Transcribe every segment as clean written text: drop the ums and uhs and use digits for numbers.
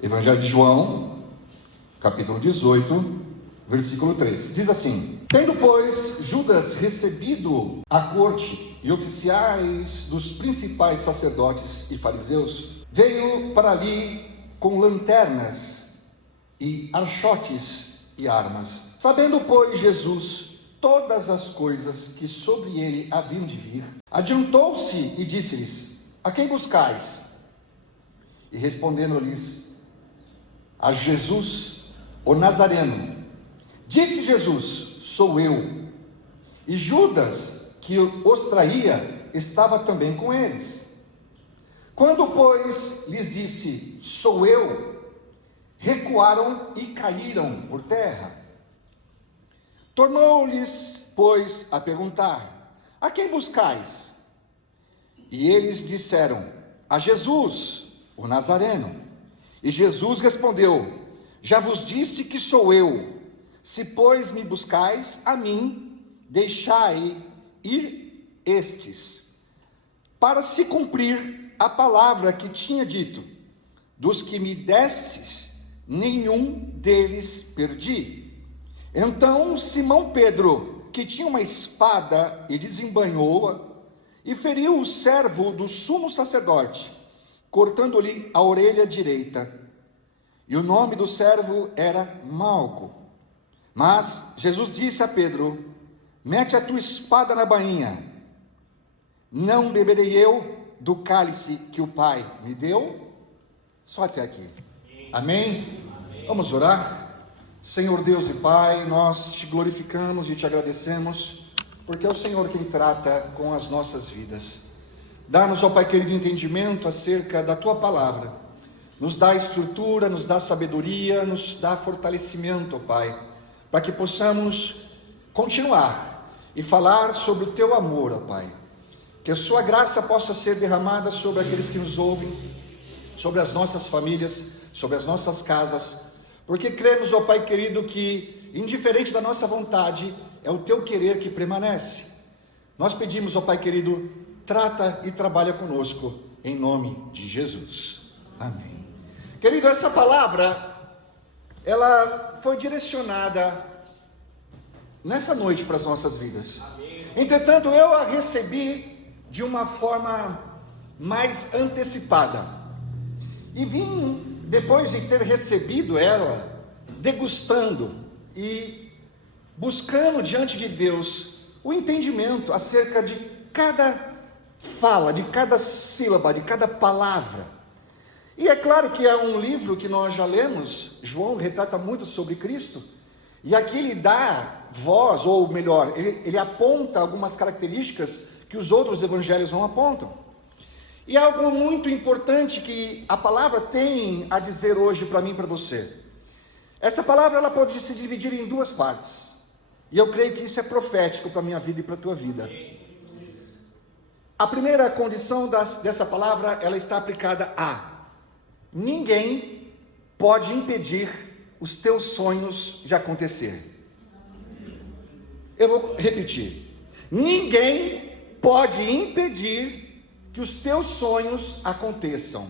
Evangelho de João, capítulo 18, versículo 3. Diz assim: Tendo, pois, Judas recebido a corte e oficiais dos principais sacerdotes e fariseus, veio para ali com lanternas e archotes e armas. Sabendo, pois, Jesus todas as coisas que sobre ele haviam de vir, adiantou-se e disse-lhes: A quem buscais? E respondendo-lhes a Jesus, o Nazareno, disse Jesus: Sou eu. E Judas, que os traía, estava também com eles. Quando, pois, lhes disse: Sou eu, recuaram e caíram por terra. Tornou-lhes, pois, a perguntar: A quem buscais? E eles disseram: A Jesus, o Nazareno. E Jesus respondeu: Já vos disse que sou eu. Se, pois, me buscais a mim, deixai ir estes, para se cumprir a palavra que tinha dito: Dos que me destes, nenhum deles perdi. Então Simão Pedro, que tinha uma espada, e desembainhou-a, e feriu o servo do sumo sacerdote, cortando-lhe a orelha direita. E o nome do servo era Malco. Mas Jesus disse a Pedro: Mete a tua espada na bainha. Não beberei eu do cálice que o Pai me deu? Só até aqui. Amém? Vamos orar? Senhor Deus e Pai, nós te glorificamos e te agradecemos, porque é o Senhor quem trata com as nossas vidas. Dá-nos, ó Pai querido, entendimento acerca da Tua palavra. Nos dá estrutura, nos dá sabedoria, nos dá fortalecimento, ó Pai, para que possamos continuar e falar sobre o Teu amor, ó Pai. Que a Sua graça possa ser derramada sobre aqueles que nos ouvem, sobre as nossas famílias, sobre as nossas casas, porque cremos, ó Pai querido, que indiferente da nossa vontade, é o Teu querer que permanece. Nós pedimos, ó Pai querido, trata e trabalha conosco, em nome de Jesus. Amém. Querido, essa palavra, ela foi direcionada nessa noite para as nossas vidas. Amém. Entretanto, eu a recebi de uma forma mais antecipada. E vim, depois de ter recebido ela, degustando e buscando diante de Deus o entendimento acerca de cada fala, de cada sílaba, de cada palavra. E é claro que é um livro que nós já lemos. João retrata muito sobre Cristo, e aqui ele dá voz, ou melhor, ele aponta algumas características que os outros evangelhos não apontam. E é algo muito importante que a palavra tem a dizer hoje para mim e para você. Essa palavra ela pode se dividir em duas partes, e eu creio que isso é profético para a minha vida e para a tua vida. A primeira condição dessa palavra, ela está aplicada a: ninguém pode impedir os teus sonhos de acontecer. Eu vou repetir: ninguém pode impedir que os teus sonhos aconteçam.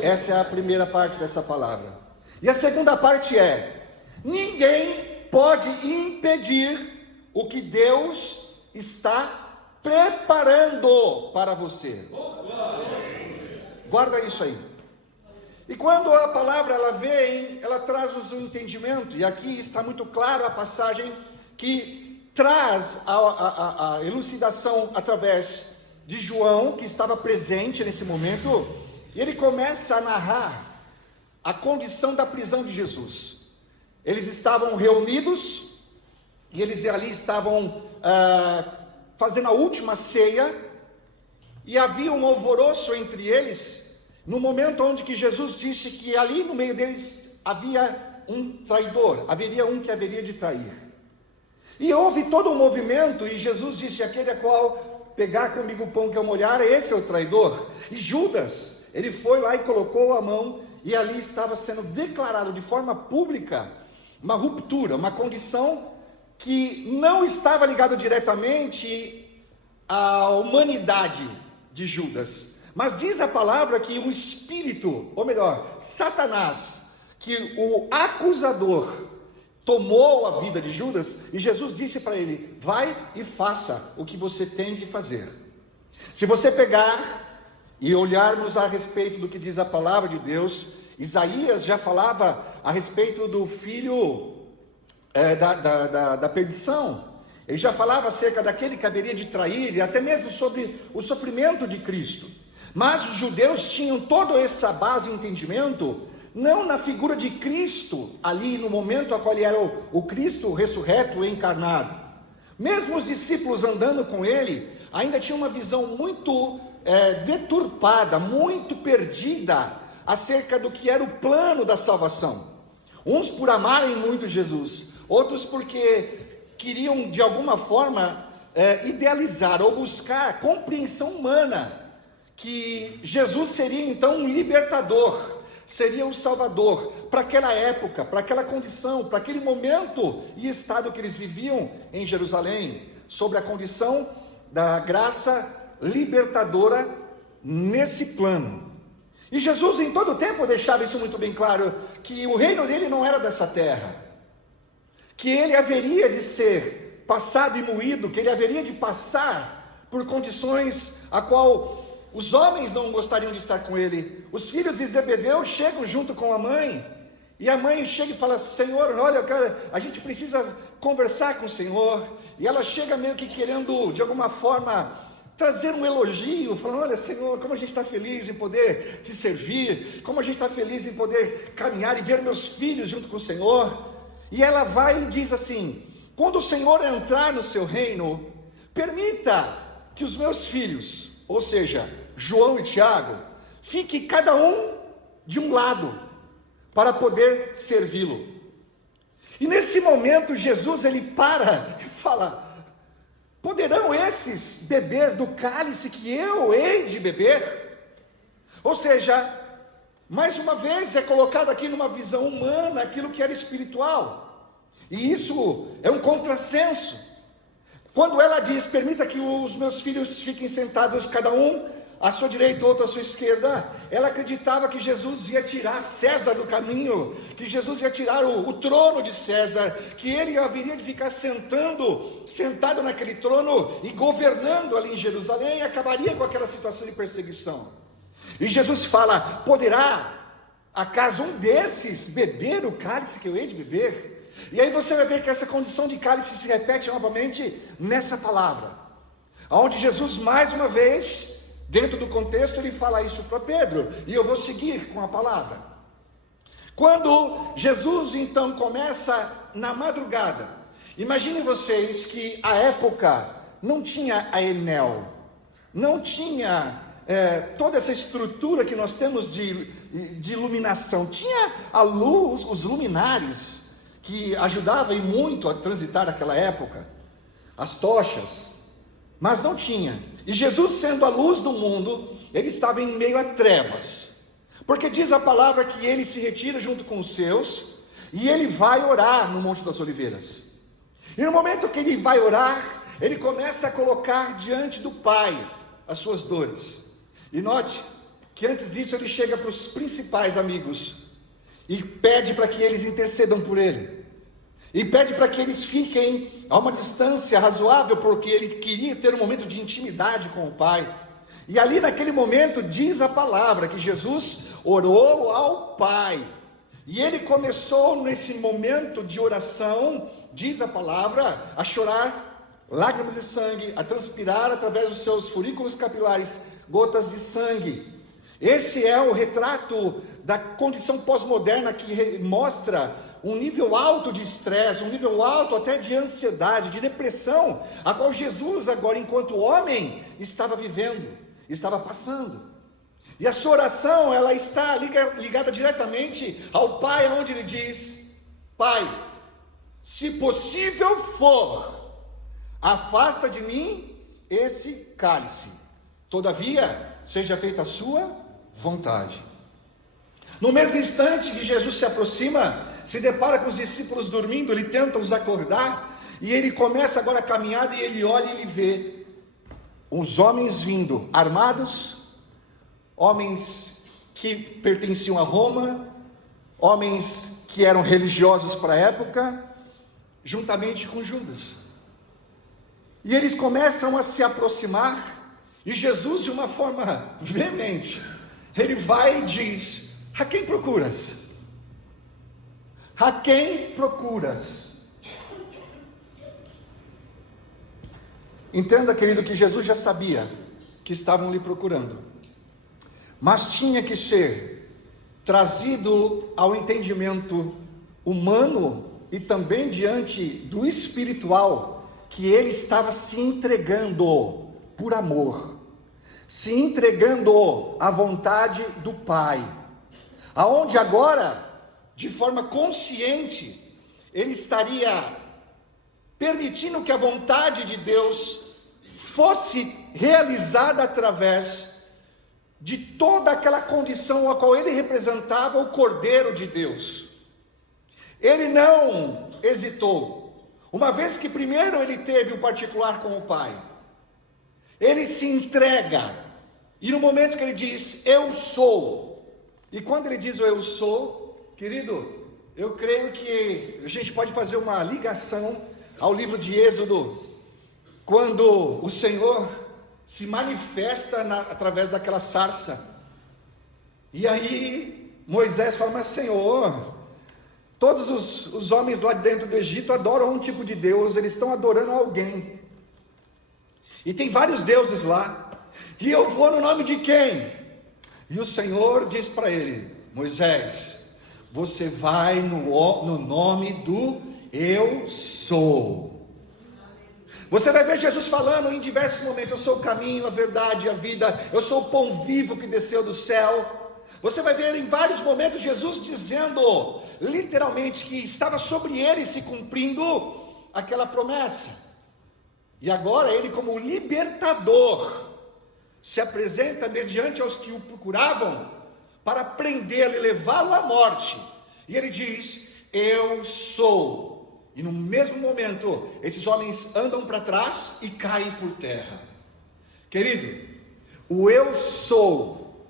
Essa é a primeira parte dessa palavra. E a segunda parte é: ninguém pode impedir o que Deus está preparando para você. Guarda isso aí. E quando a palavra ela vem, ela traz-nos um entendimento, e aqui está muito claro a passagem que traz a elucidação através de João, que estava presente nesse momento, e ele começa a narrar a condição da prisão de Jesus. Eles estavam reunidos, e eles ali estavam fazendo a última ceia, e havia um alvoroço entre eles, no momento onde que Jesus disse que ali no meio deles havia um traidor, haveria um que haveria de trair. E houve todo um movimento, e Jesus disse: aquele a qual pegar comigo o pão que eu molhar, esse é o traidor. E Judas, ele foi lá e colocou a mão, e ali estava sendo declarado de forma pública uma ruptura, uma condição que não estava ligada diretamente à humanidade de Judas, Mas diz a palavra que um espírito, ou melhor, Satanás, que o acusador tomou a vida de Judas, e Jesus disse para ele: vai e faça o que você tem que fazer. Se você pegar e olharmos a respeito do que diz a palavra de Deus, Isaías já falava a respeito do filho da perdição. Ele já falava acerca daquele que haveria de trair, e até mesmo sobre o sofrimento de Cristo. Mas os judeus tinham toda essa base e entendimento, não na figura de Cristo, ali no momento a qual ele era o Cristo ressurreto e encarnado. Mesmo os discípulos andando com ele, ainda tinham uma visão muito deturpada, muito perdida, acerca do que era o plano da salvação. Uns por amarem muito Jesus, outros porque queriam de alguma forma idealizar ou buscar compreensão humana, que Jesus seria então um libertador, seria o Salvador, para aquela época, para aquela condição, para aquele momento e estado que eles viviam em Jerusalém, sobre a condição da graça libertadora nesse plano. E Jesus em todo o tempo deixava isso muito bem claro, que o reino dele não era dessa terra, que ele haveria de ser passado e moído, que ele haveria de passar por condições a qual os homens não gostariam de estar com ele. Os filhos de Zebedeu chegam junto com a mãe, e a mãe chega e fala: Senhor, olha, a gente precisa conversar com o Senhor. E ela chega meio que querendo, de alguma forma, trazer um elogio, falando: olha, Senhor, como a gente está feliz em poder te servir, como a gente está feliz em poder caminhar e ver meus filhos junto com o Senhor. E ela vai e diz assim: quando o Senhor entrar no seu reino, permita que os meus filhos, ou seja, João e Tiago, fique cada um de um lado, para poder servi-lo. E nesse momento Jesus ele para e fala: poderão esses beber do cálice que eu hei de beber? Ou seja, mais uma vez é colocado aqui numa visão humana aquilo que era espiritual, e isso é um contrassenso. Quando ela diz: permita que os meus filhos fiquem sentados cada um à sua direita, outro à sua esquerda, ela acreditava que Jesus ia tirar César do caminho, que Jesus ia tirar o trono de César, que ele haveria de ficar sentado naquele trono e governando ali em Jerusalém, e acabaria com aquela situação de perseguição. E Jesus fala: poderá acaso um desses beber o cálice que eu hei de beber? E aí você vai ver que essa condição de cálice se repete novamente nessa palavra, onde Jesus mais uma vez, dentro do contexto, ele fala isso para Pedro, e eu vou seguir com a palavra. Quando Jesus então começa na madrugada, imaginem vocês que a época não tinha a Enel, não tinha toda essa estrutura que nós temos de iluminação, tinha a luz, os luminares, que ajudavam e muito a transitar naquela época, as tochas, mas não tinha. E Jesus, sendo a luz do mundo, ele estava em meio a trevas, porque diz a palavra que ele se retira junto com os seus, e ele vai orar no Monte das Oliveiras. E no momento que ele vai orar, ele começa a colocar diante do Pai as suas dores. E note que antes disso ele chega para os principais amigos e pede para que eles intercedam por ele, e pede para que eles fiquem a uma distância razoável, porque ele queria ter um momento de intimidade com o Pai. E ali naquele momento diz a palavra que Jesus orou ao Pai, e ele começou nesse momento de oração, diz a palavra, a chorar lágrimas de sangue, a transpirar através dos seus furículos capilares gotas de sangue. Esse é o retrato da condição pós-moderna, que mostra um nível alto de estresse, um nível alto até de ansiedade, de depressão, a qual Jesus agora, enquanto homem, estava vivendo, estava passando. E a sua oração, ela está ligada diretamente ao Pai, onde ele diz: Pai, se possível for, afasta de mim esse cálice, todavia seja feita a sua vontade. No mesmo instante que Jesus se aproxima, se depara com os discípulos dormindo, ele tenta os acordar, e ele começa agora a caminhada, e ele olha e ele vê os homens vindo, armados, homens que pertenciam a Roma, homens que eram religiosos para a época, juntamente com Judas. E eles começam a se aproximar, e Jesus, de uma forma veemente, ele vai e diz: a quem procuras? A quem procuras? Entenda, querido, que Jesus já sabia que estavam lhe procurando, mas tinha que ser trazido ao entendimento humano e também diante do espiritual, que ele estava se entregando por amor, se entregando à vontade do Pai, aonde agora, de forma consciente, ele estaria permitindo que a vontade de Deus fosse realizada através de toda aquela condição a qual ele representava, o Cordeiro de Deus. Ele não hesitou, uma vez que primeiro ele teve o particular com o Pai, ele se entrega, e no momento que ele diz, eu sou, e quando ele diz o eu sou, querido, eu creio que a gente pode fazer uma ligação ao livro de Êxodo, quando o Senhor se manifesta através daquela sarça, e aí Moisés fala, mas Senhor, todos os homens lá dentro do Egito adoram um tipo de Deus, eles estão adorando alguém, e tem vários deuses lá, e eu vou no nome de quem? E o Senhor diz para ele, Moisés, você vai no nome do eu sou. Você vai ver Jesus falando em diversos momentos, eu sou o caminho, a verdade e a vida, eu sou o pão vivo que desceu do céu. Você vai ver em vários momentos Jesus dizendo, literalmente, que estava sobre ele se cumprindo aquela promessa. E agora ele, como libertador, se apresenta mediante aos que o procuravam para prendê-lo e levá-lo à morte. E ele diz, eu sou. E no mesmo momento, esses homens andam para trás e caem por terra. Querido, o eu sou,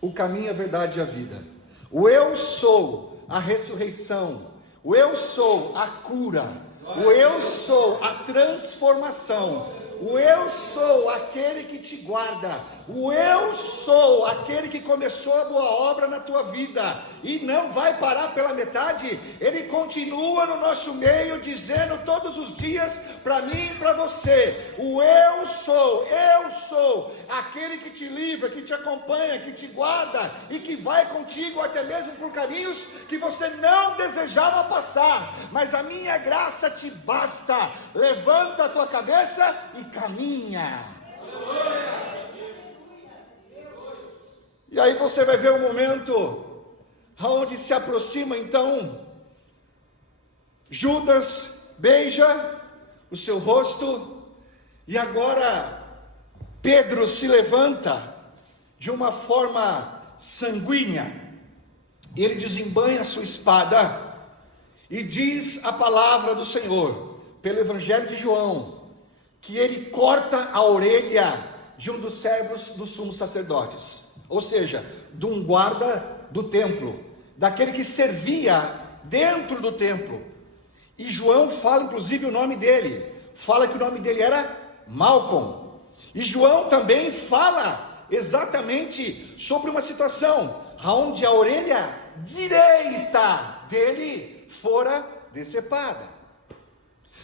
o caminho, a verdade e a vida. O eu sou, a ressurreição. O eu sou, a cura. O eu sou, a transformação. O eu sou aquele que te guarda. O eu sou aquele que começou a boa obra na tua vida e não vai parar pela metade. Ele continua no nosso meio, dizendo todos os dias para mim e para você: o eu sou aquele que te livra, que te acompanha, que te guarda e que vai contigo até mesmo por caminhos que você não desejava passar, mas a minha graça te basta. Levanta a tua cabeça e caminha. E aí você vai ver um momento onde se aproxima então Judas, beija o seu rosto, e agora Pedro se levanta de uma forma sanguínea, ele desembanha a sua espada e diz a palavra do Senhor, pelo Evangelho de João, que ele corta a orelha de um dos servos dos sumos sacerdotes, ou seja, de um guarda do templo, daquele que servia dentro do templo. E João fala inclusive o nome dele, fala que o nome dele era Malcom. E João também fala exatamente sobre uma situação onde a orelha direita dele fora decepada.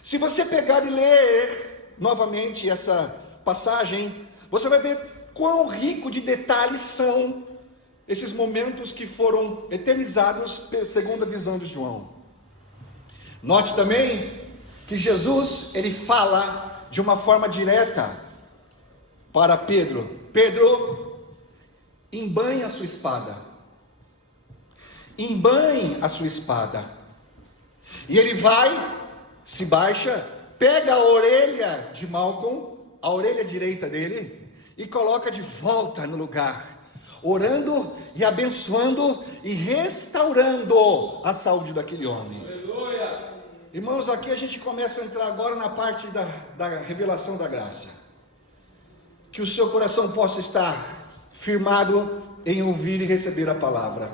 Se você pegar e ler novamente essa passagem, você vai ver quão rico de detalhes são esses momentos que foram eternizados segundo a visão de João. Note também que Jesus, ele fala de uma forma direta para Pedro: Pedro, embanhe a sua espada, embanhe a sua espada. E ele vai, se baixa, pega a orelha de Malcom, a orelha direita dele, e coloca de volta no lugar, orando e abençoando e restaurando a saúde daquele homem. Irmãos, aqui a gente começa a entrar agora na parte da revelação da graça. Que o seu coração possa estar firmado em ouvir e receber a palavra.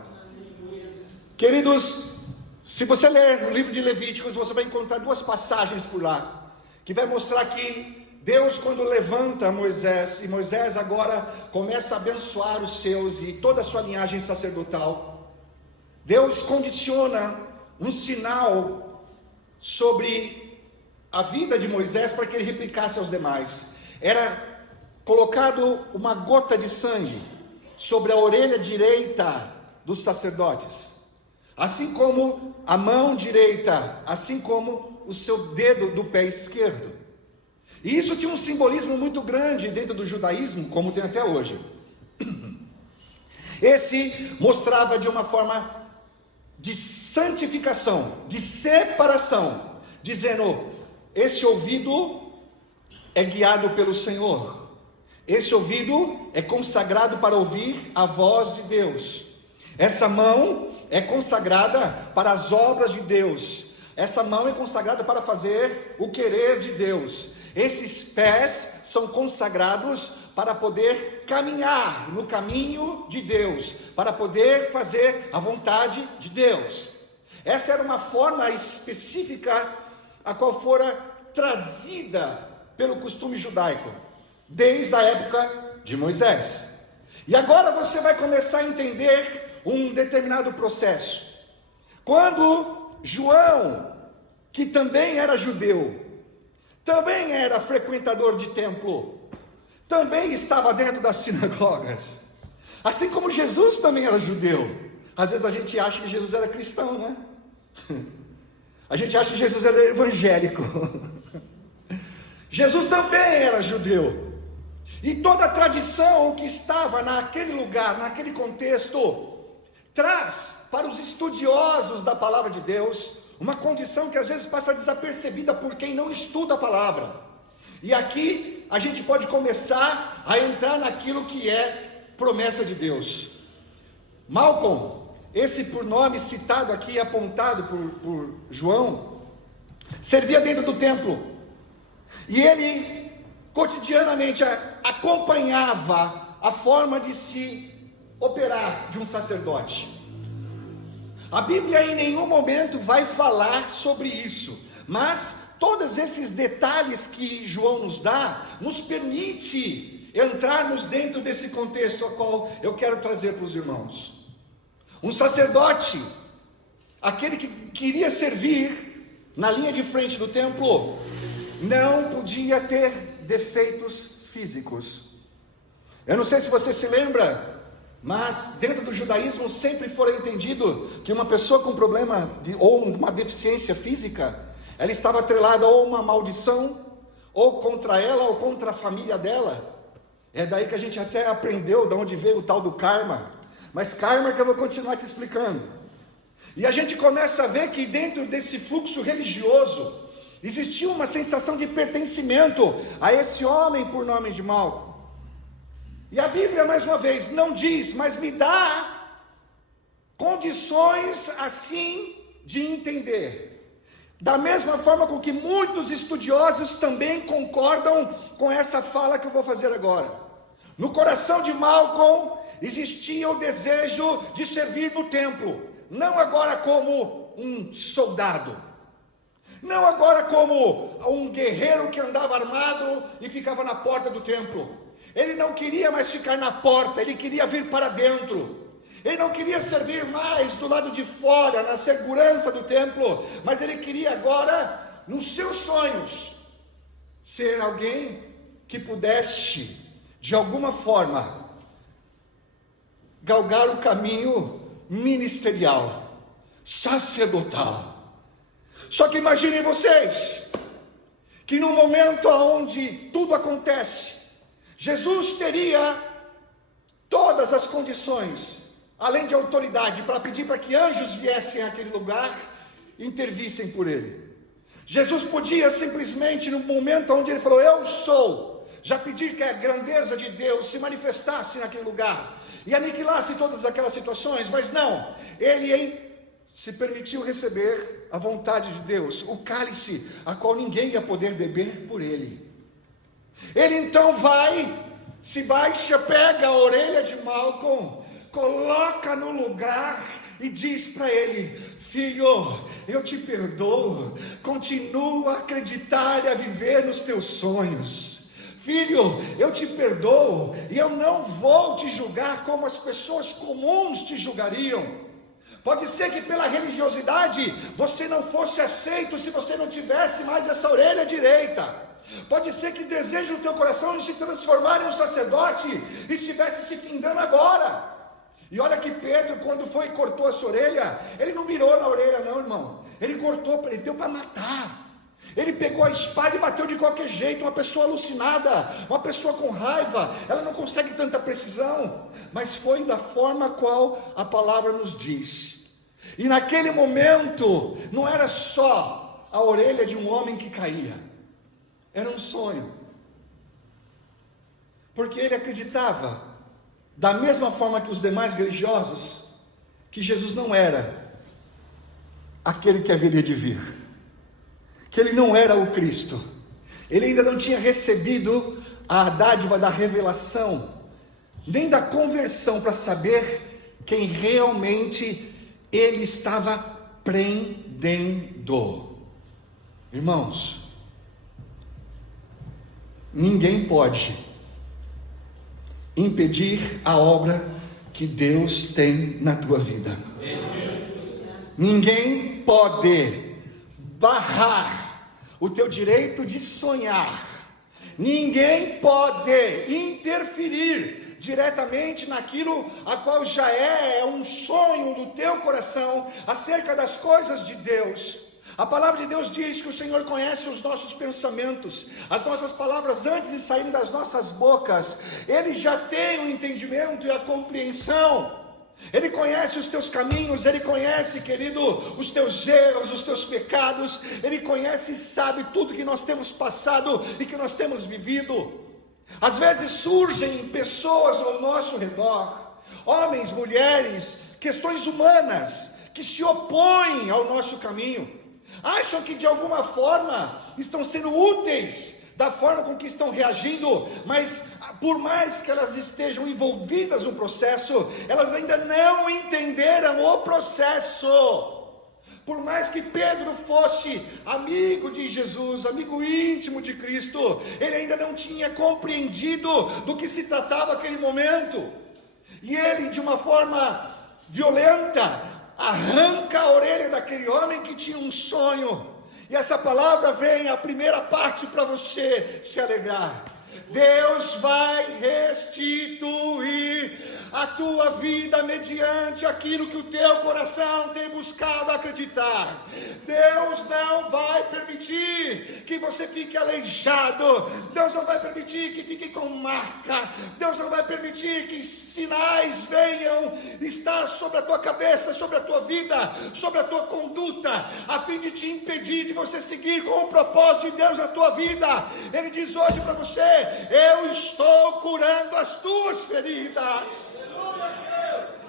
Queridos, se você ler o livro de Levíticos, você vai encontrar duas passagens por lá, que vai mostrar que Deus, quando levanta Moisés, e Moisés agora começa a abençoar os seus e toda a sua linhagem sacerdotal, Deus condiciona um sinal sobre a vida de Moisés para que ele replicasse aos demais. Era colocado uma gota de sangue sobre a orelha direita dos sacerdotes, assim como a mão direita, assim como o seu dedo do pé esquerdo. E isso tinha um simbolismo muito grande dentro do judaísmo, como tem até hoje. Esse mostrava de uma forma de santificação, de separação, dizendo: esse ouvido é guiado pelo Senhor, esse ouvido é consagrado para ouvir a voz de Deus, essa mão é consagrada para as obras de Deus, essa mão é consagrada para fazer o querer de Deus, esses pés são consagrados para poder caminhar no caminho de Deus, para poder fazer a vontade de Deus. Essa era uma forma específica a qual fora trazida pelo costume judaico, desde a época de Moisés. E agora você vai começar a entender um determinado processo. Quando João, que também era judeu, também era frequentador de templo, também estava dentro das sinagogas, assim como Jesus também era judeu. Às vezes a gente acha que Jesus era cristão, né? A gente acha que Jesus era evangélico. Jesus também era judeu, e toda a tradição que estava naquele lugar, naquele contexto, traz para os estudiosos da palavra de Deus uma condição que às vezes passa desapercebida por quem não estuda a palavra. E aqui a gente pode começar a entrar naquilo que é promessa de Deus. Malcolm, esse por nome citado aqui, apontado por João, servia dentro do templo, e ele cotidianamente acompanhava a forma de se operar de um sacerdote. A Bíblia em nenhum momento vai falar sobre isso, mas todos esses detalhes que João nos dá, nos permite entrarmos dentro desse contexto a qual eu quero trazer para os irmãos. Um sacerdote, aquele que queria servir na linha de frente do templo, não podia ter defeitos físicos. Eu não sei se você se lembra, mas dentro do judaísmo sempre foi entendido que uma pessoa com problema ou uma deficiência física, ela estava atrelada ou a uma maldição, ou contra ela, ou contra a família dela. É daí que a gente até aprendeu de onde veio o tal do karma, mas karma que eu vou continuar te explicando. E a gente começa a ver que dentro desse fluxo religioso, existia uma sensação de pertencimento a esse homem por nome de Malco. E a Bíblia, mais uma vez, não diz, mas me dá condições assim de entender. Da mesma forma com que muitos estudiosos também concordam com essa fala que eu vou fazer agora. No coração de Malcolm existia o desejo de servir no templo, não agora como um soldado, não agora como um guerreiro que andava armado e ficava na porta do templo. Ele não queria mais ficar na porta, ele queria vir para dentro. Ele não queria servir mais do lado de fora, na segurança do templo, mas ele queria agora, nos seus sonhos, ser alguém que pudesse, de alguma forma, galgar o caminho ministerial, sacerdotal. Só que imaginem vocês, que no momento onde tudo acontece, Jesus teria todas as condições, além de autoridade, para pedir para que anjos viessem àquele lugar e intervissem por ele. Jesus podia simplesmente, no momento onde ele falou, eu sou, já pedir que a grandeza de Deus se manifestasse naquele lugar e aniquilasse todas aquelas situações, mas não, ele se permitiu receber a vontade de Deus, o cálice a qual ninguém ia poder beber por ele. Ele então vai se baixa, pega a orelha de Malcolm, coloca no lugar e diz para ele: filho, eu te perdoo, continua a acreditar e a viver nos teus sonhos. Filho, eu te perdoo e eu não vou te julgar como as pessoas comuns te julgariam. Pode ser que pela religiosidade você não fosse aceito se você não tivesse mais essa orelha direita. Pode ser que o desejo do teu coração de se transformar em um sacerdote estivesse se findando agora. E olha que Pedro, quando foi e cortou essa orelha, ele não mirou na orelha não, irmão. Ele cortou, ele deu para matar. Ele pegou a espada e bateu de qualquer jeito. Uma pessoa alucinada, uma pessoa com raiva, ela não consegue tanta precisão. Mas foi da forma qual a palavra nos diz. E naquele momento, não era só a orelha de um homem que caía. Era um sonho. Porque ele acreditava, da mesma forma que os demais religiosos, que Jesus não era aquele que haveria de vir, que ele não era o Cristo. Ele ainda não tinha recebido a dádiva da revelação, nem da conversão, para saber quem realmente ele estava prendendo. Irmãos, ninguém pode impedir a obra que Deus tem na tua vida. Ninguém pode barrar o teu direito de sonhar. Ninguém pode interferir diretamente naquilo a qual já é um sonho do teu coração acerca das coisas de Deus. A palavra de Deus diz que o Senhor conhece os nossos pensamentos, as nossas palavras antes de saírem das nossas bocas. Ele já tem o entendimento e a compreensão. Ele conhece os teus caminhos, Ele conhece, querido, os teus erros, os teus pecados. Ele conhece e sabe tudo que nós temos passado e que nós temos vivido. Às vezes surgem pessoas ao nosso redor, homens, mulheres, questões humanas, que se opõem ao nosso caminho. Acham que de alguma forma estão sendo úteis da forma com que estão reagindo, mas por mais que elas estejam envolvidas no processo, elas ainda não entenderam o processo. Por mais que Pedro fosse amigo de Jesus, amigo íntimo de Cristo, ele ainda não tinha compreendido do que se tratava aquele momento. E ele, de uma forma violenta, arranca a orelha daquele homem que tinha um sonho. E essa palavra vem, a primeira parte, para você se alegrar. Deus vai restituir a tua vida mediante aquilo que o teu coração tem buscado acreditar. Deus não vai permitir que você fique aleijado. Deus não vai permitir que fique com marca. Deus não vai permitir que sinais venham estar sobre a tua cabeça, sobre a tua vida, sobre a tua conduta, a fim de te impedir de você seguir com o propósito de Deus na tua vida. Ele diz hoje para você: eu estou curando as tuas feridas.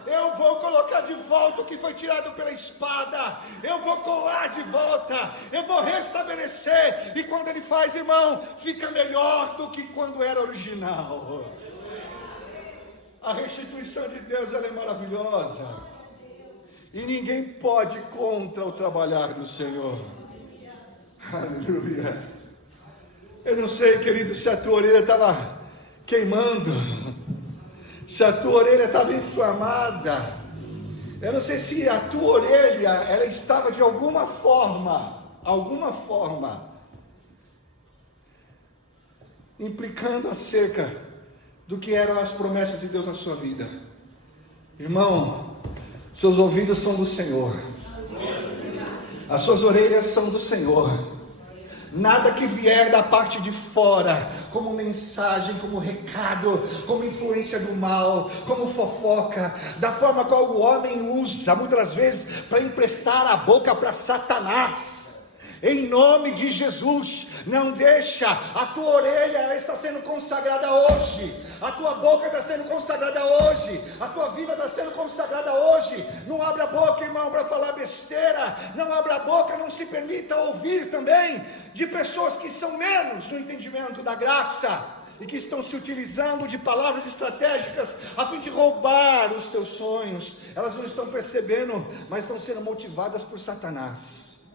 Eu vou colocar de volta o que foi tirado pela espada. Eu vou colar de volta. Eu vou restabelecer. E quando ele faz, irmão, fica melhor do que quando era original. A restituição de Deus, ela é maravilhosa. E ninguém pode ir contra o trabalhar do Senhor. Aleluia. Eu não sei, querido, se a tua orelha estava queimando, se a tua orelha estava inflamada. Eu não sei se a tua orelha, ela estava de alguma forma, implicando acerca do que eram as promessas de Deus na sua vida. Irmão, seus ouvidos são do Senhor, as suas orelhas são do Senhor. Nada que vier da parte de fora, como mensagem, como recado, como influência do mal, como fofoca, da forma qual o homem usa, muitas vezes, para emprestar a boca para Satanás. Em nome de Jesus, não deixa. A tua orelha, ela está sendo consagrada hoje. A tua boca está sendo consagrada hoje. A tua vida está sendo consagrada hoje. Não abra a boca, irmão, para falar besteira. Não abra a boca, não se permita ouvir também de pessoas que são menos no entendimento da graça, e que estão se utilizando de palavras estratégicas a fim de roubar os teus sonhos. Elas não estão percebendo, mas estão sendo motivadas por Satanás.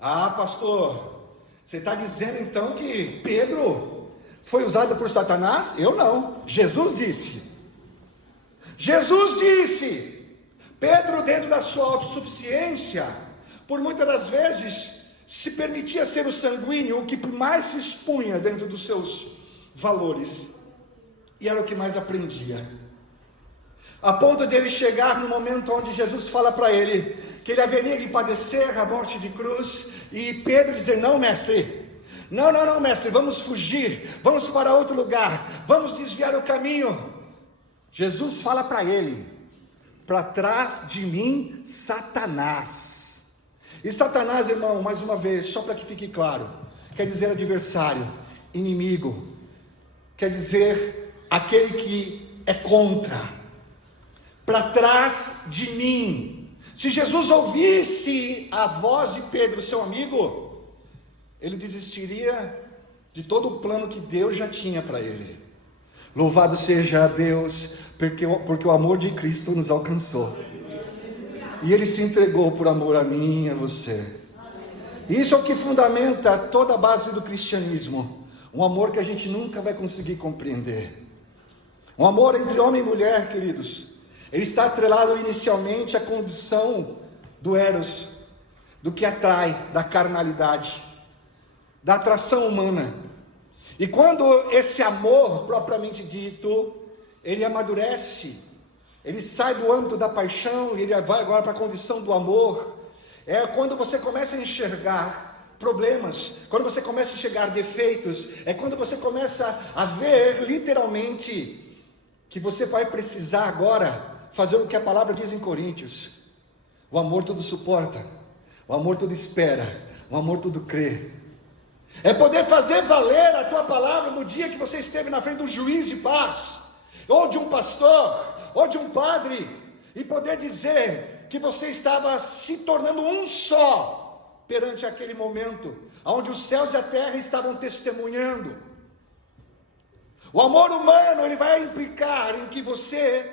Ah, pastor, você está dizendo então que Pedro foi usado por Satanás? Eu não. Jesus disse. Pedro, dentro da sua autossuficiência, por muitas das vezes se permitia ser o sanguíneo, o que mais se expunha dentro dos seus valores, e era o que mais aprendia, a ponto de ele chegar no momento onde Jesus fala para ele, que ele haveria de padecer a morte de cruz, e Pedro dizer, não mestre, vamos fugir, vamos para outro lugar, vamos desviar o caminho. Jesus fala para ele, para trás de mim, Satanás. E Satanás, irmão, mais uma vez, só para que fique claro, quer dizer adversário, inimigo, quer dizer aquele que é contra, para trás de mim. Se Jesus ouvisse a voz de Pedro, seu amigo, ele desistiria de todo o plano que Deus já tinha para ele. Louvado seja Deus, porque o amor de Cristo nos alcançou. E Ele se entregou por amor a mim e a você. Isso é o que fundamenta toda a base do cristianismo. Um amor que a gente nunca vai conseguir compreender. Um amor entre homem e mulher, queridos. Ele está atrelado inicialmente à condição do eros, do que atrai, da carnalidade, da atração humana. E quando esse amor, propriamente dito, ele amadurece, ele sai do âmbito da paixão, e ele vai agora para a condição do amor, é quando você começa a enxergar problemas, quando você começa a enxergar defeitos, é quando você começa a ver, literalmente, que você vai precisar agora fazer o que a palavra diz em Coríntios, o amor tudo suporta, o amor tudo espera, o amor tudo crê. É poder fazer valer a tua palavra no dia que você esteve na frente de um juiz de paz, ou de um pastor, ou de um padre, e poder dizer que você estava se tornando um só, perante aquele momento, onde os céus e a terra estavam testemunhando. O amor humano, ele vai implicar em que você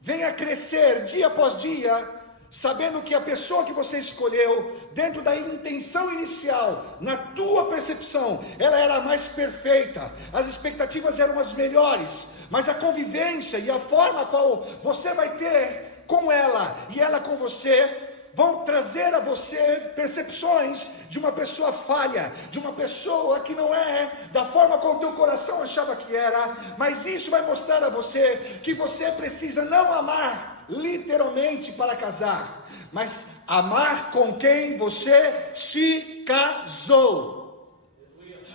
venha crescer dia após dia, sabendo que a pessoa que você escolheu, dentro da intenção inicial, na tua percepção, ela era a mais perfeita, as expectativas eram as melhores, mas a convivência e a forma qual você vai ter com ela, e ela com você, vão trazer a você percepções de uma pessoa falha, de uma pessoa que não é da forma como o teu coração achava que era, mas isso vai mostrar a você que você precisa não amar literalmente para casar, mas amar com quem você se casou.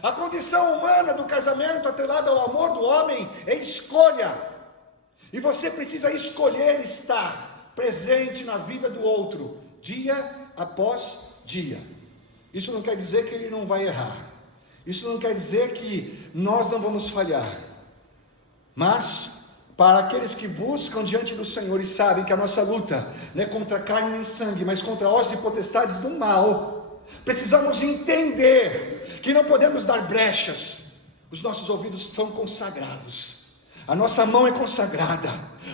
A condição humana do casamento, atrelada ao amor do homem, é escolha, e você precisa escolher estar presente na vida do outro, dia após dia. Isso não quer dizer que ele não vai errar, isso não quer dizer que nós não vamos falhar, mas para aqueles que buscam diante do Senhor e sabem que a nossa luta não é contra carne nem sangue, mas contra ossos e potestades do mal, precisamos entender que não podemos dar brechas. Os nossos ouvidos são consagrados, a nossa mão é consagrada,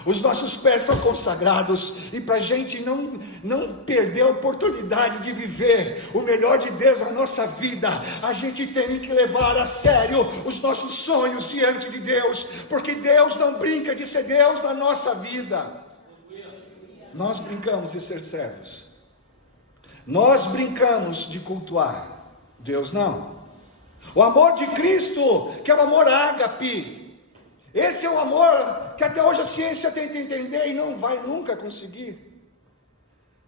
os nossos pés são consagrados, e para a gente não perder a oportunidade de viver o melhor de Deus na nossa vida, a gente tem que levar a sério os nossos sonhos diante de Deus, porque Deus não brinca de ser Deus na nossa vida. Nós brincamos de ser servos, nós brincamos de cultuar, Deus não. O amor de Cristo, que é o amor ágape, esse é o amor que até hoje a ciência tenta entender e não vai nunca conseguir,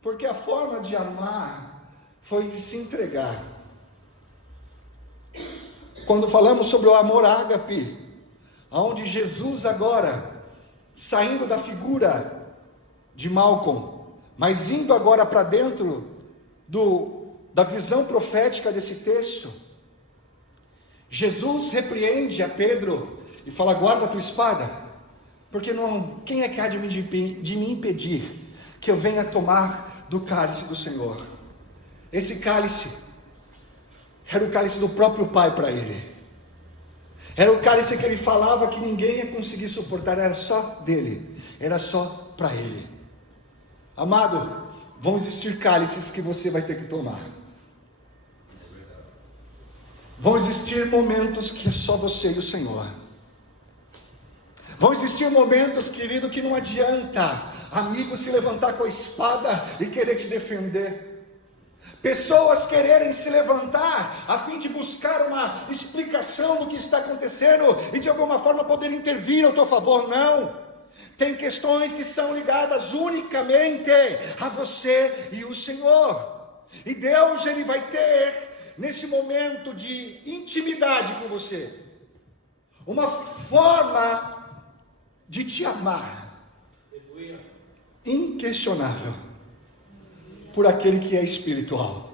porque a forma de amar foi de se entregar. Quando falamos sobre o amor ágape, onde Jesus agora, saindo da figura de Malcolm, mas indo agora para dentro da visão profética desse texto, Jesus repreende a Pedro e fala: guarda a tua espada, porque quem é que há de me impedir que eu venha tomar do cálice do Senhor? Esse cálice era o cálice do próprio Pai para ele. Era o cálice que ele falava que ninguém ia conseguir suportar, era só dele, era só para ele. Amado, vão existir cálices que você vai ter que tomar. Vão existir momentos que é só você e o Senhor. Vão existir momentos, querido, que não adianta amigo se levantar com a espada e querer te defender. Pessoas quererem se levantar a fim de buscar uma explicação do que está acontecendo e de alguma forma poder intervir ao teu favor. Não. Tem questões que são ligadas unicamente a você e o Senhor. E Deus, Ele vai ter, nesse momento de intimidade com você, uma forma de te amar, inquestionável, por aquele que é espiritual.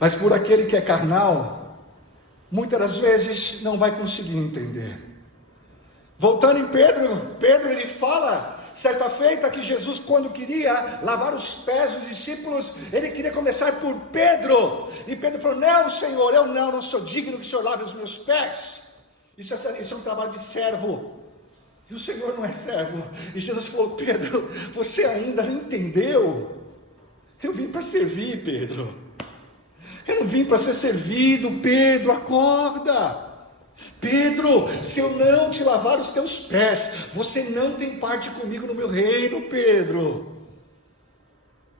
Mas por aquele que é carnal, muitas das vezes não vai conseguir entender. Voltando em Pedro ele fala, certa feita, que Jesus, quando queria lavar os pés dos discípulos, ele queria começar por Pedro, e Pedro falou: não, Senhor, eu não sou digno que o Senhor lave os meus pés, isso é um trabalho de servo, e o Senhor não é servo. E Jesus falou: Pedro, você ainda não entendeu? Eu vim para servir, Pedro, eu não vim para ser servido. Pedro, acorda. Pedro, se eu não te lavar os teus pés, você não tem parte comigo no meu reino, Pedro.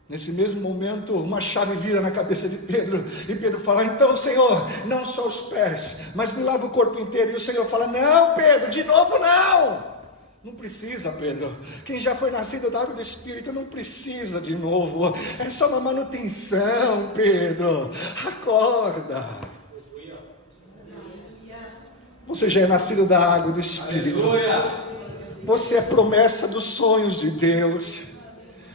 Nesse mesmo momento, uma chave vira na cabeça de Pedro, e Pedro fala: então, Senhor, não só os pés, mas me lava o corpo inteiro. E o Senhor fala: não, Pedro, de novo não. Não precisa, Pedro. Quem já foi nascido da água do Espírito não precisa de novo. É só uma manutenção, Pedro. Acorda. Você já é nascido da água do Espírito. Você é promessa dos sonhos de Deus.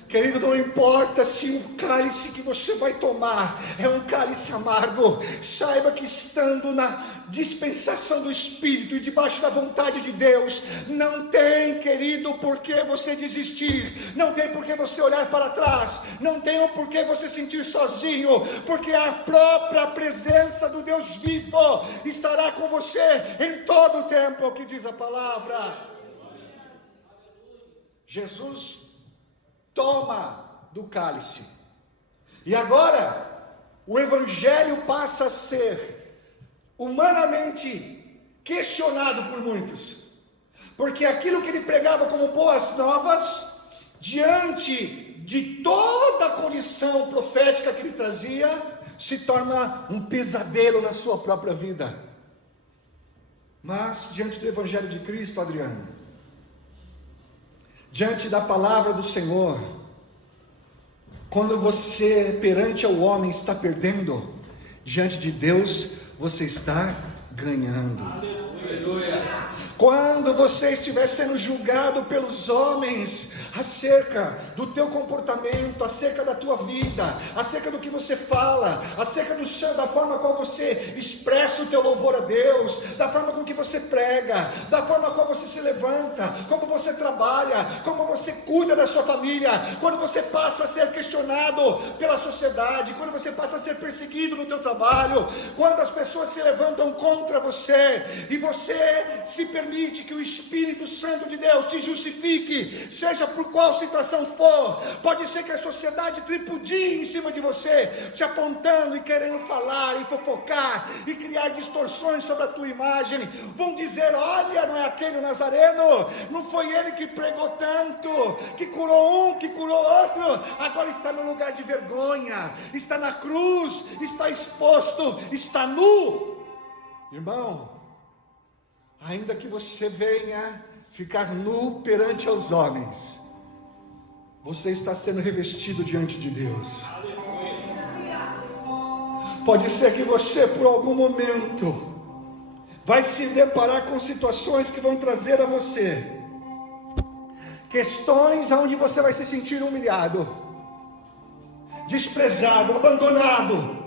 Querido, não importa se o cálice que você vai tomar é um cálice amargo, saiba que estando na dispensação do Espírito e debaixo da vontade de Deus, não tem, querido, por que você desistir, não tem por que você olhar para trás, não tem por que você sentir sozinho, porque a própria presença do Deus vivo estará com você em todo o tempo, é o que diz a palavra. Jesus toma do cálice, e agora o Evangelho passa a ser humanamente questionado por muitos, porque aquilo que ele pregava como boas novas, diante de toda a condição profética que ele trazia, se torna um pesadelo na sua própria vida. Mas diante do Evangelho de Cristo, Adriano, diante da palavra do Senhor, quando você perante ao homem está perdendo, diante de Deus você está ganhando. Aleluia. Quando você estiver sendo julgado pelos homens acerca do teu comportamento, acerca da tua vida, acerca do que você fala, acerca da forma como você expressa o teu louvor a Deus, da forma com que você prega, da forma como você se levanta, como você trabalha, como você cuida da sua família, quando você passa a ser questionado pela sociedade, quando você passa a ser perseguido no teu trabalho, quando as pessoas se levantam contra você e você se permite que o Espírito Santo de Deus te justifique, seja por qual situação for. Pode ser que a sociedade tripudie em cima de você, te apontando e querendo falar e fofocar e criar distorções sobre a tua imagem. Vão dizer: olha, não é aquele Nazareno, não foi ele que pregou tanto, que curou um, que curou outro, agora está no lugar de vergonha, está na cruz, está exposto, está nu. Irmão, ainda que você venha ficar nu perante aos homens, você está sendo revestido diante de Deus. Pode ser que você, por algum momento, vai se deparar com situações que vão trazer a você questões onde você vai se sentir humilhado, desprezado, abandonado.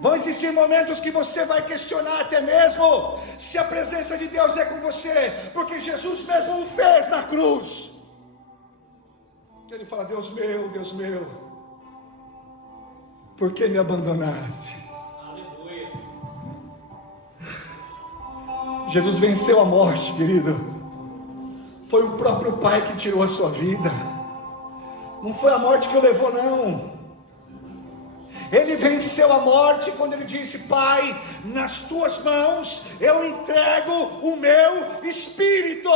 Vão existir momentos que você vai questionar até mesmo se a presença de Deus é com você, porque Jesus mesmo o fez na cruz. Ele fala: Deus meu, por que me abandonaste? Aleluia. Jesus venceu a morte, querido. Foi o próprio Pai que tirou a sua vida. Não foi a morte que o levou, não. Ele venceu a morte quando ele disse: Pai, nas tuas mãos eu entrego o meu espírito.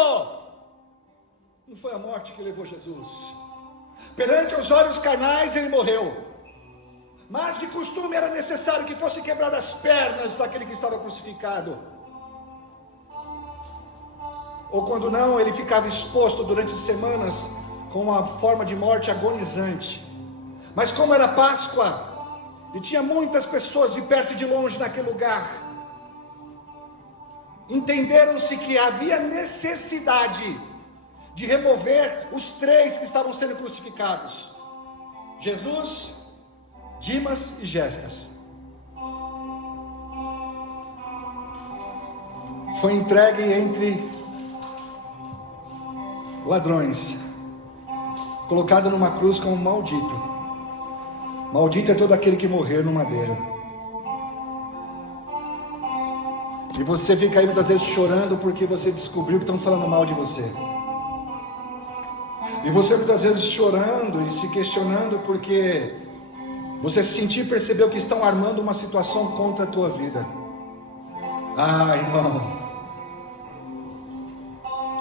Não foi a morte que levou Jesus. Perante os olhos carnais ele morreu, mas de costume era necessário que fossem quebradas as pernas daquele que estava crucificado. Ou quando não, ele ficava exposto durante semanas com uma forma de morte agonizante. Mas como era Páscoa, e tinha muitas pessoas de perto e de longe naquele lugar, entenderam-se que havia necessidade de remover os três que estavam sendo crucificados: Jesus, Dimas e Gestas. Foi entregue entre ladrões, colocado numa cruz como maldito. Maldito é todo aquele que morreu no madeiro. E você fica aí muitas vezes chorando porque você descobriu que estão falando mal de você. E você muitas vezes chorando e se questionando porque você sentiu e percebeu que estão armando uma situação contra a tua vida. Ah, irmão,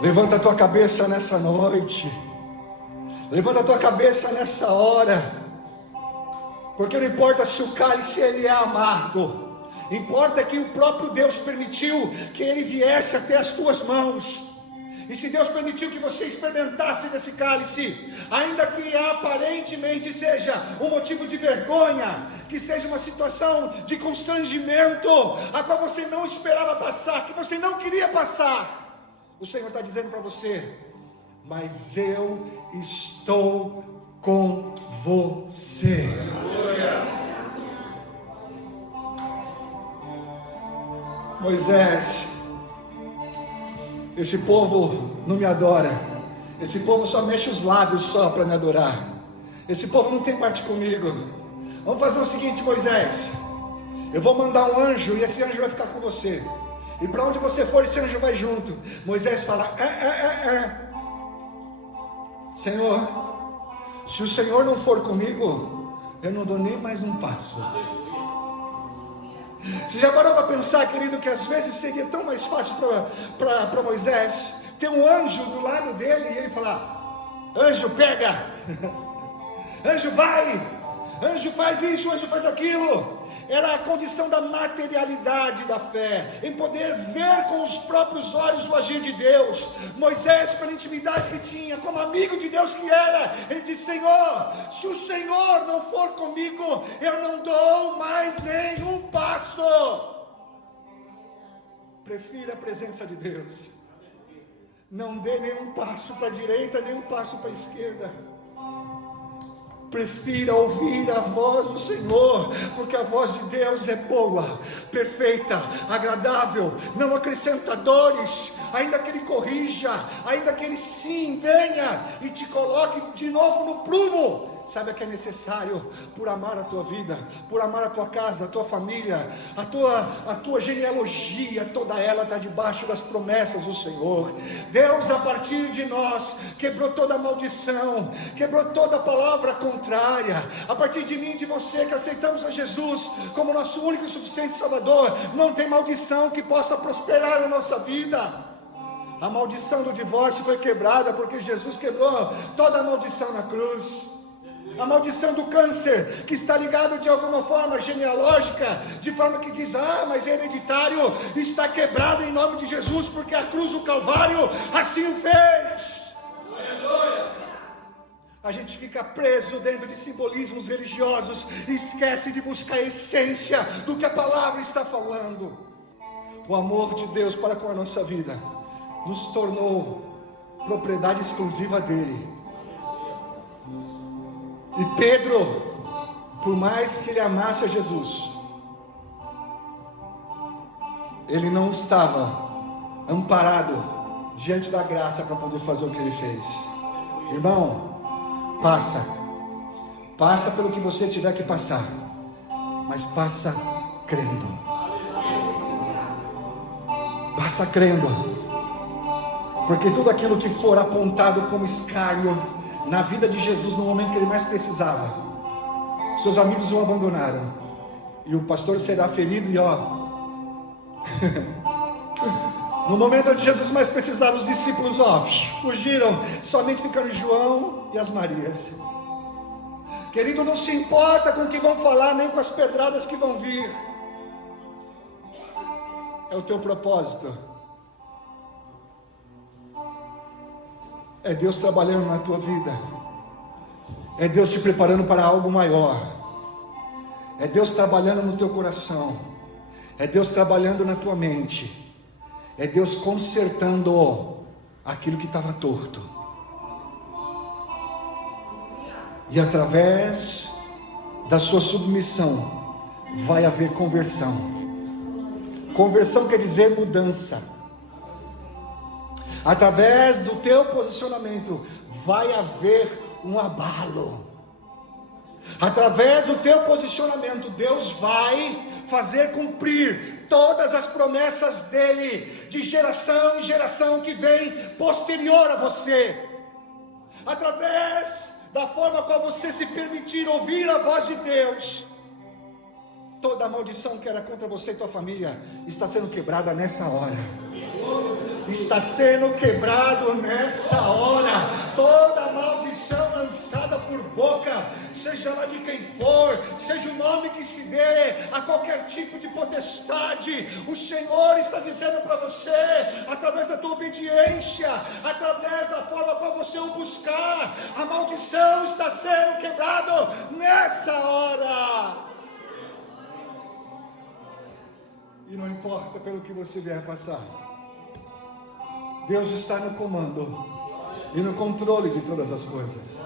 levanta a tua cabeça nessa noite. Levanta a tua cabeça nessa hora. Porque não importa se o cálice ele é amargo, importa que o próprio Deus permitiu que ele viesse até as tuas mãos. E se Deus permitiu que você experimentasse desse cálice, ainda que aparentemente seja um motivo de vergonha, que seja uma situação de constrangimento, a qual você não esperava passar, que você não queria passar, o Senhor está dizendo para você: mas eu estou com você. Moisés, esse povo não me adora, esse povo só mexe os lábios só para me adorar, esse povo não tem parte comigo. Vamos fazer o seguinte, Moisés, eu vou mandar um anjo e esse anjo vai ficar com você, e para onde você for esse anjo vai junto. Moisés fala: Senhor, se o Senhor não for comigo, eu não dou nem mais um passo. Você já parou para pensar, querido, que às vezes seria tão mais fácil para Moisés ter um anjo do lado dele e ele falar: anjo pega, anjo vai, anjo faz isso, anjo faz aquilo. Era a condição da materialidade da fé, em poder ver com os próprios olhos o agir de Deus. Moisés, pela intimidade que tinha, como amigo de Deus que era, ele disse: Senhor, se o Senhor não for comigo, eu não dou mais nenhum passo. Prefira a presença de Deus. Não dê nenhum passo para a direita, nenhum passo para a esquerda. Prefira ouvir a voz do Senhor, porque a voz de Deus é boa, perfeita, agradável, não acrescenta dores. Ainda que Ele corrija, ainda que Ele sim venha e te coloque de novo no prumo, sabe o que é necessário por amar a tua vida, por amar a tua casa, a tua família, a tua genealogia, toda ela está debaixo das promessas do Senhor. Deus, a partir de nós, quebrou toda maldição, quebrou toda palavra contrária. A partir de mim e de você que aceitamos a Jesus como nosso único e suficiente Salvador, não tem maldição que possa prosperar na nossa vida. A maldição do divórcio foi quebrada porque Jesus quebrou toda a maldição na cruz. A maldição do câncer, que está ligado de alguma forma genealógica, de forma que diz: mas é hereditário, está quebrado em nome de Jesus, porque a cruz, o Calvário, assim o fez. Aleluia. A gente fica preso dentro de simbolismos religiosos e esquece de buscar a essência do que a palavra está falando. O amor de Deus para com a nossa vida nos tornou propriedade exclusiva dele. E Pedro, por mais que ele amasse a Jesus, ele não estava amparado diante da graça para poder fazer o que ele fez. Irmão, passa pelo que você tiver que passar, mas passa crendo. Passa crendo, porque tudo aquilo que for apontado como escárnio na vida de Jesus no momento que ele mais precisava, seus amigos o abandonaram, e o pastor será ferido e no momento onde Jesus mais precisava, os discípulos fugiram, somente ficaram João e as Marias. Querido, não se importa com o que vão falar, nem com as pedradas que vão vir. É o teu propósito. É Deus trabalhando na tua vida. É Deus te preparando para algo maior. É Deus trabalhando no teu coração. É Deus trabalhando na tua mente. É Deus consertando aquilo que estava torto. E através da sua submissão vai haver conversão. Conversão quer dizer mudança. Através do teu posicionamento vai haver um abalo. Através do teu posicionamento, Deus vai fazer cumprir todas as promessas dele, de geração em geração que vem posterior a você. Através da forma qual você se permitir ouvir a voz de Deus, toda a maldição que era contra você e tua família está sendo quebrada nessa hora. Está sendo quebrado nessa hora. Toda maldição lançada por boca, seja lá de quem for, seja o nome que se dê a qualquer tipo de potestade, o Senhor está dizendo para você, através da tua obediência, através da forma como você o buscar, a maldição está sendo quebrada nessa hora. E não importa pelo que você vier passar, Deus está no comando e no controle de todas as coisas.